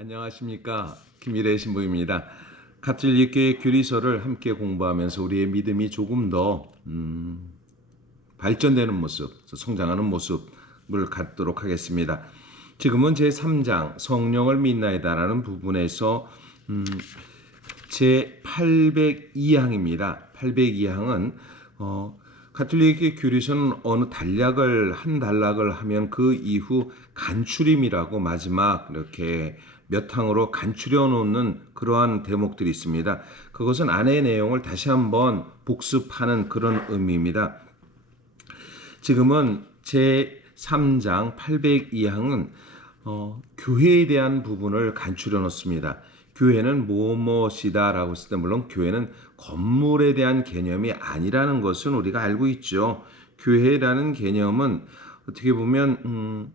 안녕하십니까, 김일의 신부입니다. 가톨릭교회 교리서를 함께 공부하면서 우리의 믿음이 조금 더 발전되는 모습, 성장하는 모습을 갖도록 하겠습니다. 지금은 제3장 성령을 믿나이다라는 부분에서 제802항입니다. 802항은 가톨릭의 교리서는 어느 단락을 한 단락을 하면 그 이후 간추림이라고 마지막 이렇게 몇 항으로 간추려 놓는 그러한 대목들이 있습니다. 그것은 안의 내용을 다시 한번 복습하는 그런 의미입니다. 지금은 제3장 802항은 교회에 대한 부분을 간추려 놓습니다. 교회는 무엇이다 라고 했을 때 물론 교회는 건물에 대한 개념이 아니라는 것은 우리가 알고 있죠. 교회라는 개념은 어떻게 보면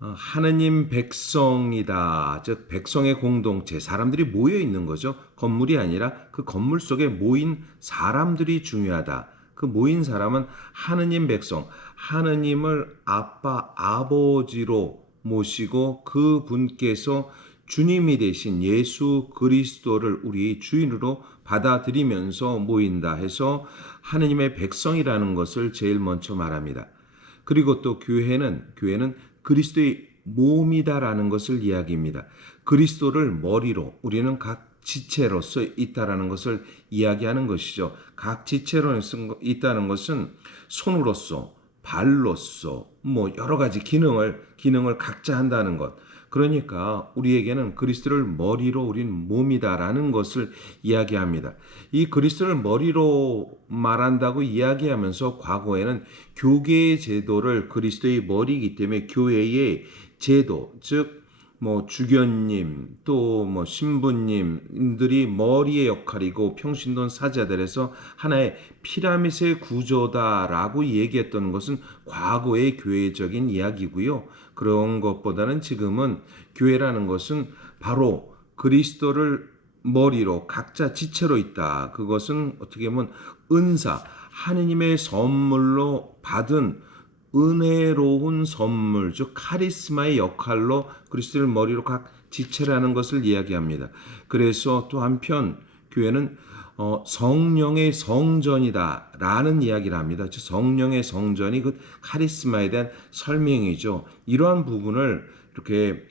하느님 백성이다. 즉 백성의 공동체, 사람들이 모여 있는 거죠. 건물이 아니라 그 건물 속에 모인 사람들이 중요하다. 그 모인 사람은 하느님 백성, 하느님을 아빠, 아버지로 모시고 그 분께서 주님이 되신 예수 그리스도를 우리 주인으로 받아들이면서 모인다 해서 하느님의 백성이라는 것을 제일 먼저 말합니다. 그리고 또 교회는 그리스도의 몸이다라는 것을 이야기합니다. 그리스도를 머리로 우리는 각 지체로서 있다라는 것을 이야기하는 것이죠. 각 지체로 있다는 것은 손으로서, 발로서, 여러 가지 기능을 각자 한다는 것. 그러니까 우리에게는 그리스도를 머리로 우린 몸이다라는 것을 이야기합니다. 이 그리스도를 머리로 말한다고 이야기하면서 과거에는 교계의 제도를 그리스도의 머리이기 때문에 교회의 제도, 즉 주교님 또 신부님들이 머리의 역할이고 평신도는 사제들에서 하나의 피라미드의 구조다라고 얘기했던 것은 과거의 교회적인 이야기고요. 그런 것보다는 지금은 교회라는 것은 바로 그리스도를 머리로 각자 지체로 있다. 그것은 어떻게 보면 은사, 하느님의 선물로 받은 은혜로운 선물, 즉 카리스마의 역할로 그리스도를 머리로 각 지체라는 것을 이야기합니다. 그래서 또 한편 교회는 성령의 성전이다라는 이야기를 합니다. 즉 성령의 성전이 그 카리스마에 대한 설명이죠. 이러한 부분을 이렇게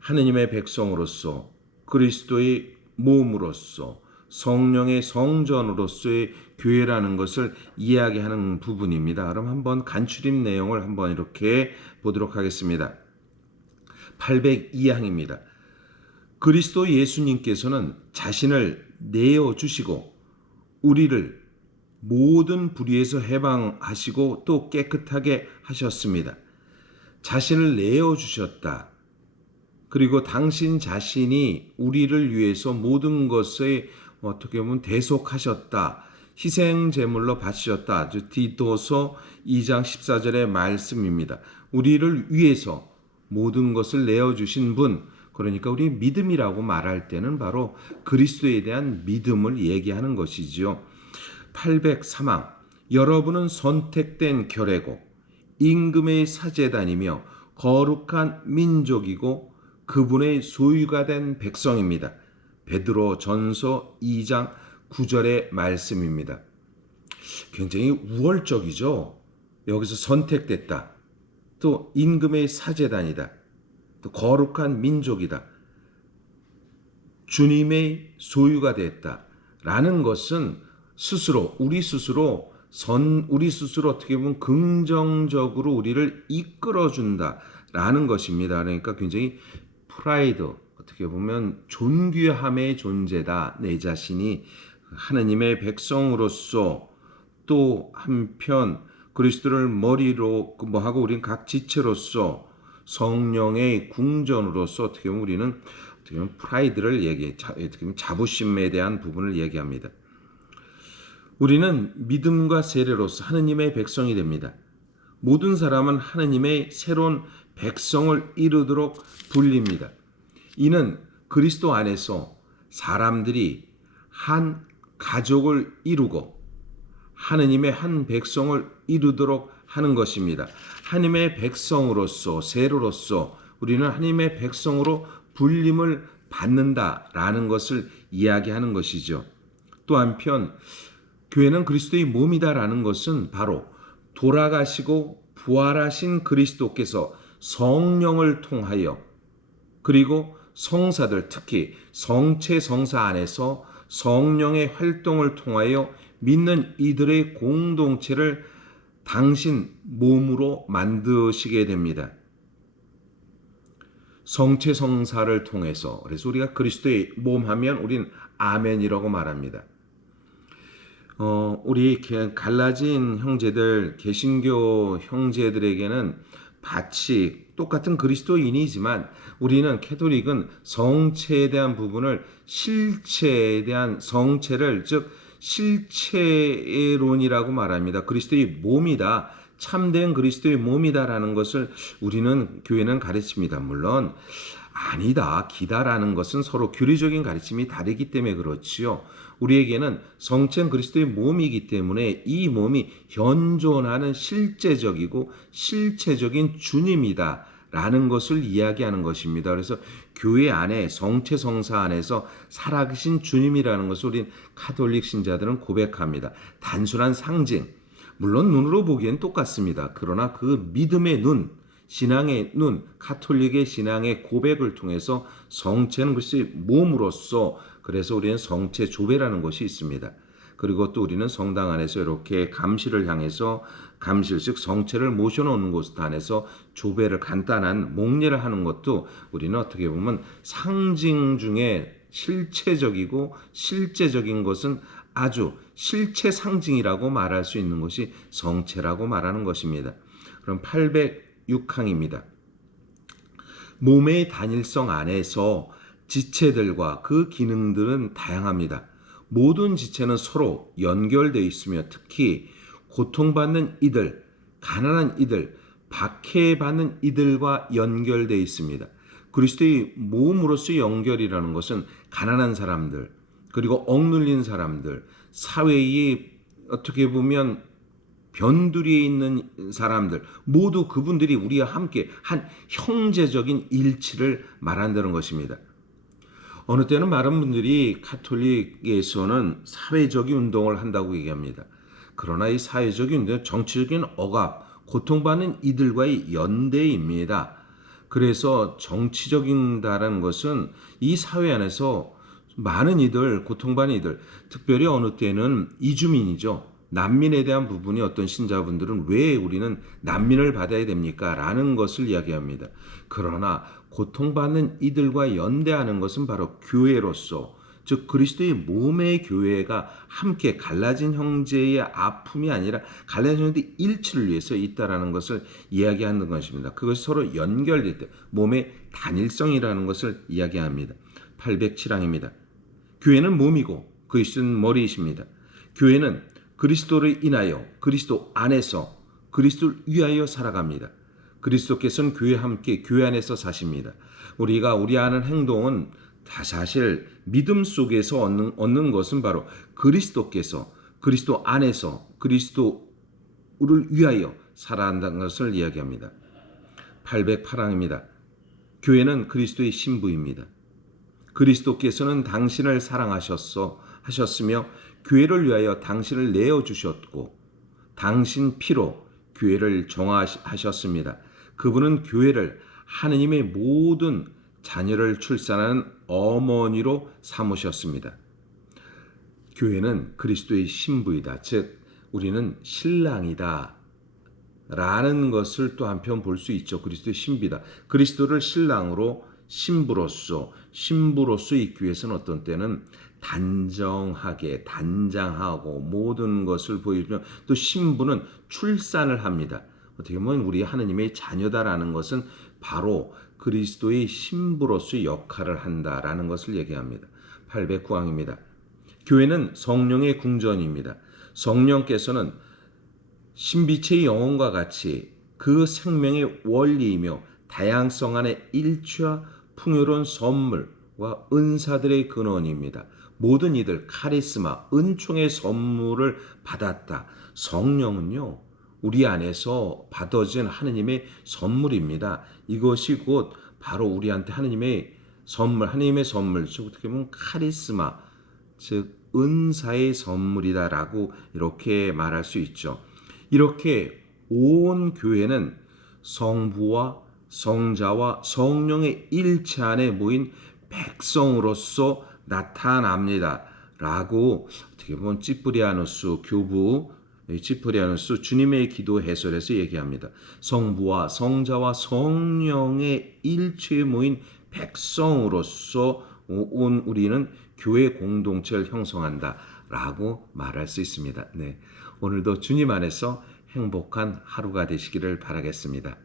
하느님의 백성으로서 그리스도의 몸으로서 성령의 성전으로서의 교회라는 것을 이야기하는 부분입니다. 그럼 한번 간추림 내용을 한번 이렇게 보도록 하겠습니다. 802항입니다. 그리스도 예수님께서는 자신을 내어주시고 우리를 모든 불의에서 해방하시고 또 깨끗하게 하셨습니다. 자신을 내어주셨다. 그리고 당신 자신이 우리를 위해서 모든 것에 어떻게 보면 대속하셨다. 희생 제물로 바치셨다. 디도서 2장 14절의 말씀입니다. 우리를 위해서 모든 것을 내어주신 분, 그러니까 우리 믿음이라고 말할 때는 바로 그리스도에 대한 믿음을 얘기하는 것이지요. 803항, 여러분은 선택된 결례고 임금의 사제단이며 거룩한 민족이고 그분의 소유가 된 백성입니다. 베드로 전서 2장 9절의 말씀입니다. 굉장히 우월적이죠. 여기서 선택됐다. 또 임금의 사제단이다. 또 거룩한 민족이다. 주님의 소유가 됐다. 라는 것은 우리 스스로 어떻게 보면 긍정적으로 우리를 이끌어준다. 라는 것입니다. 그러니까 굉장히 프라이드, 어떻게 보면 존귀함의 존재다. 내 자신이 하느님의 백성으로서 또 한편 그리스도를 머리로 하고 우리는 각 지체로서 성령의 궁전으로서 어떻게 보면 우리는 프라이드를 어떻게 보면 자부심에 대한 부분을 얘기합니다. 우리는 믿음과 세례로서 하느님의 백성이 됩니다. 모든 사람은 하느님의 새로운 백성을 이루도록 불립니다. 이는 그리스도 안에서 사람들이 한 가족을 이루고 하느님의 한 백성을 이루도록 하는 것입니다. 하나님의 백성으로서 세로로서 우리는 하나님의 백성으로 불림을 받는다라는 것을 이야기하는 것이죠. 또 한편 교회는 그리스도의 몸이다라는 것은 바로 돌아가시고 부활하신 그리스도께서 성령을 통하여 그리고 성사들 특히 성체 성사 안에서 성령의 활동을 통하여 믿는 이들의 공동체를 당신 몸으로 만드시게 됩니다. 성체 성사를 통해서 그래서 우리가 그리스도의 몸 하면 우린 아멘이라고 말합니다. 우리 갈라진 형제들, 개신교 형제들에게는 같이 똑같은 그리스도인이지만 우리는 캐톨릭은 성체에 대한 부분을 실체에 대한 성체를 즉 실체론이라고 말합니다. 그리스도의 몸이다. 참된 그리스도의 몸이다라는 것을 우리는 교회는 가르칩니다. 물론 아니다, 기다라는 것은 서로 교리적인 가르침이 다르기 때문에 그렇지요. 우리에게는 성체는 그리스도의 몸이기 때문에 이 몸이 현존하는 실제적이고 실체적인 주님이다 라는 것을 이야기하는 것입니다. 그래서 교회 안에 성체 성사 안에서 살아계신 주님이라는 것을 우린 가톨릭 신자들은 고백합니다. 단순한 상징, 물론 눈으로 보기엔 똑같습니다. 그러나 그 믿음의 눈, 신앙의 눈, 가톨릭의 신앙의 고백을 통해서 성체는 그리스도의 몸으로서 그래서 우리는 성체 조배라는 것이 있습니다. 그리고 또 우리는 성당 안에서 이렇게 감시를 향해서 감실 즉 성체를 모셔놓는 곳 안에서 조배를 간단한 목례를 하는 것도 우리는 어떻게 보면 상징 중에 실체적이고 실제적인 것은 아주 실체 상징이라고 말할 수 있는 것이 성체라고 말하는 것입니다. 그럼 806항입니다. 몸의 단일성 안에서 지체들과 그 기능들은 다양합니다. 모든 지체는 서로 연결되어 있으며 특히 고통받는 이들, 가난한 이들, 박해받는 이들과 연결되어 있습니다. 그리스도의 몸으로서의 연결이라는 것은 가난한 사람들, 그리고 억눌린 사람들, 사회에 어떻게 보면 변두리에 있는 사람들 모두 그분들이 우리와 함께 한 형제적인 일치를 말한다는 것입니다. 어느 때는 많은 분들이 가톨릭에서는 사회적인 운동을 한다고 얘기합니다. 그러나 이 사회적인 운동은 정치적인 억압, 고통받는 이들과의 연대입니다. 그래서 정치적인다라는 것은 이 사회 안에서 많은 이들, 고통받는 이들, 특별히 어느 때는 이주민이죠. 난민에 대한 부분이 어떤 신자분들은 왜 우리는 난민을 받아야 됩니까? 라는 것을 이야기합니다. 그러나 고통받는 이들과 연대하는 것은 바로 교회로서 즉 그리스도의 몸의 교회가 함께 갈라진 형제의 아픔이 아니라 갈라진 형제의 일치를 위해서 있다라는 것을 이야기하는 것입니다. 그것이 서로 연결될 때 몸의 단일성이라는 것을 이야기합니다. 807항입니다. 교회는 몸이고 그리스도는 머리이십니다. 교회는 그리스도를 인하여 그리스도 안에서 그리스도를 위하여 살아갑니다. 그리스도께서는 교회와 함께 교회 안에서 사십니다. 우리가 하는 행동은 다 사실 믿음 속에서 얻는 것은 바로 그리스도께서 그리스도 안에서 그리스도를 위하여 살아간다는 것을 이야기합니다. 808항입니다. 교회는 그리스도의 신부입니다. 그리스도께서는 당신을 사랑하셨으며 교회를 위하여 당신을 내어주셨고 당신 피로 교회를 정하셨습니다. 그분은 교회를 하느님의 모든 자녀를 출산하는 어머니로 삼으셨습니다. 교회는 그리스도의 신부이다. 즉 우리는 신랑이다. 라는 것을 또 한편 볼 수 있죠. 그리스도의 신비다. 그리스도를 신랑으로 신부로서 있기 위해서는 어떤 때는 단장하고 모든 것을 보여주며 또 신부는 출산을 합니다. 어떻게 보면 우리 하느님의 자녀다라는 것은 바로 그리스도의 신부로서의 역할을 한다라는 것을 얘기합니다. 809항입니다. 교회는 성령의 궁전입니다. 성령께서는 신비체의 영혼과 같이 그 생명의 원리이며 다양성 안의 일치와 풍요로운 선물과 은사들의 근원입니다. 모든 이들 카리스마, 은총의 선물을 받았다. 성령은요, 우리 안에서 받아진 하느님의 선물입니다. 이것이 곧 바로 우리한테 하느님의 선물, 하나님의 선물, 즉 어떻게 보면 카리스마, 즉 은사의 선물이다라고 이렇게 말할 수 있죠. 이렇게 온 교회는 성부와 성자와 성령의 일체 안에 모인 백성으로서 나타납니다. 라고 어떻게 보면 찌뿌리아누스 교부, 찌뿌리아누스 주님의 기도 해설에서 얘기합니다. 성부와 성자와 성령의 일체에 모인 백성으로서 온 우리는 교회 공동체를 형성한다 라고 말할 수 있습니다. 네, 오늘도 주님 안에서 행복한 하루가 되시기를 바라겠습니다.